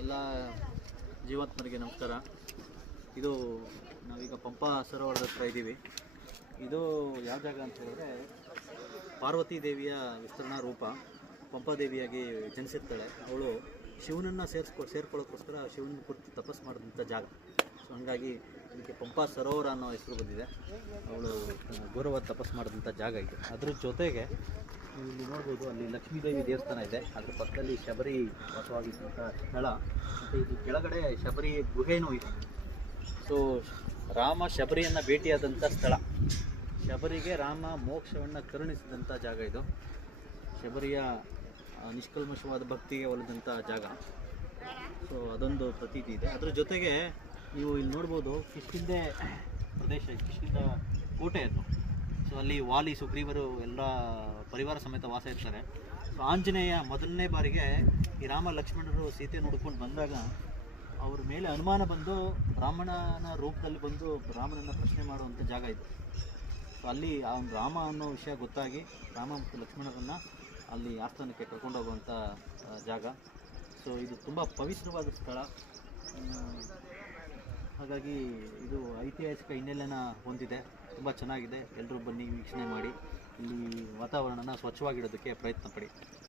ಎಲ್ಲ ಜೀವಾತ್ಮರಿಗೆ ನಮಸ್ಕಾರ. ಇದು ನಾವೀಗ ಪಂಪಾ ಸರೋವರದ ಹತ್ರ ಇದ್ದೀವಿ. ಇದು ಯಾವ ಜಾಗ ಅಂತ ಹೇಳಿದ್ರೆ, ಪಾರ್ವತಿ ದೇವಿಯ ವಿಸ್ತರಣಾ ರೂಪ. ಪಂಪಾದೇವಿಯಾಗಿ ಜನಿಸಿರ್ತಾಳೆ. ಅವಳು ಶಿವನನ್ನು ಸೇರ್ಕೊಳ್ಳೋಕ್ಕೋಸ್ಕರ ಶಿವನ ಕುರಿತು ತಪಸ್ ಮಾಡಿದಂಥ ಜಾಗ. ಸೊ ಹಾಗಾಗಿ ಇದಕ್ಕೆ ಪಂಪಾ ಸರೋವರ ಅನ್ನೋ ಹೆಸರು ಬಂದಿದೆ. ಅವಳು ಘೋರವಾದ ತಪಸ್ ಮಾಡಿದಂಥ ಜಾಗ ಇದು. ಅದ್ರ ಜೊತೆಗೆ ನೀವು ಇಲ್ಲಿ ನೋಡ್ಬೋದು, ಅಲ್ಲಿ ಲಕ್ಷ್ಮೀದೇವಿ ದೇವಸ್ಥಾನ ಇದೆ. ಅದ್ರ ಪಕ್ಕದಲ್ಲಿ ಶಬರಿ ವಾಸವಾಗಿದ್ದಂಥ ಸ್ಥಳ. ಮತ್ತು ಇದು ಕೆಳಗಡೆ ಶಬರಿ ಗುಹೆನೂ ಇದೆ. ಸೊ ರಾಮ ಶಬರಿಯನ್ನು ಭೇಟಿಯಾದಂಥ ಸ್ಥಳ. ಶಬರಿಗೆ ರಾಮ ಮೋಕ್ಷವನ್ನು ಕರುಣಿಸಿದಂಥ ಜಾಗ ಇದು. ಶಬರಿಯ ನಿಷ್ಕಲ್ಮಶವಾದ ಭಕ್ತಿಗೆ ಒಲಿದಂಥ ಜಾಗ. ಸೊ ಅದೊಂದು ಪ್ರತೀತಿ ಇದೆ. ಅದ್ರ ಜೊತೆಗೆ ನೀವು ಇಲ್ಲಿ ನೋಡ್ಬೋದು, ಕಿಷ್ಕಿಂಧೆ ಪ್ರದೇಶ, ಕಿಷ್ಕಿಂಧ ಕೋಟೆ ಅದು. ಸೊ ಅಲ್ಲಿ ವಾಲಿ ಸುಗ್ರೀವರು ಎಲ್ಲ ಪರಿವಾರ ಸಮೇತ ವಾಸ ಇರ್ತಾರೆ. ಸೊ ಆಂಜನೇಯ ಮೊದಲನೇ ಬಾರಿಗೆ ಈ ರಾಮ ಲಕ್ಷ್ಮಣರು ಸೀತೆ ನೋಡ್ಕೊಂಡು ಬಂದಾಗ ಅವ್ರ ಮೇಲೆ ಅನುಮಾನ ಬಂದು ರಾಮನ ರೂಪದಲ್ಲಿ ಬಂದು ರಾಮನನ್ನು ಪ್ರಶ್ನೆ ಮಾಡುವಂಥ ಜಾಗ ಇದು. ಸೊ ಅಲ್ಲಿ ಅವನು ರಾಮ ಅನ್ನೋ ವಿಷಯ ಗೊತ್ತಾಗಿ ರಾಮ ಮತ್ತು ಲಕ್ಷ್ಮಣರನ್ನು ಅಲ್ಲಿ ಆಸ್ಥಾನಕ್ಕೆ ಕರ್ಕೊಂಡು ಹೋಗುವಂಥ ಜಾಗ. ಸೊ ಇದು ತುಂಬ ಪವಿತ್ರವಾದ ಸ್ಥಳ. ಹಾಗಾಗಿ ಇದು ಐತಿಹಾಸಿಕ ಹಿನ್ನೆಲೆನ ಹೊಂದಿದೆ. ತುಂಬ ಚೆನ್ನಾಗಿದೆ. ಎಲ್ಲರೂ ಬನ್ನಿ ವೀಕ್ಷಣೆ ಮಾಡಿ. ಇಲ್ಲಿ ವಾತಾವರಣನ ಸ್ವಚ್ಛವಾಗಿಡೋದಕ್ಕೆ ಪ್ರಯತ್ನ ಪಡಿ.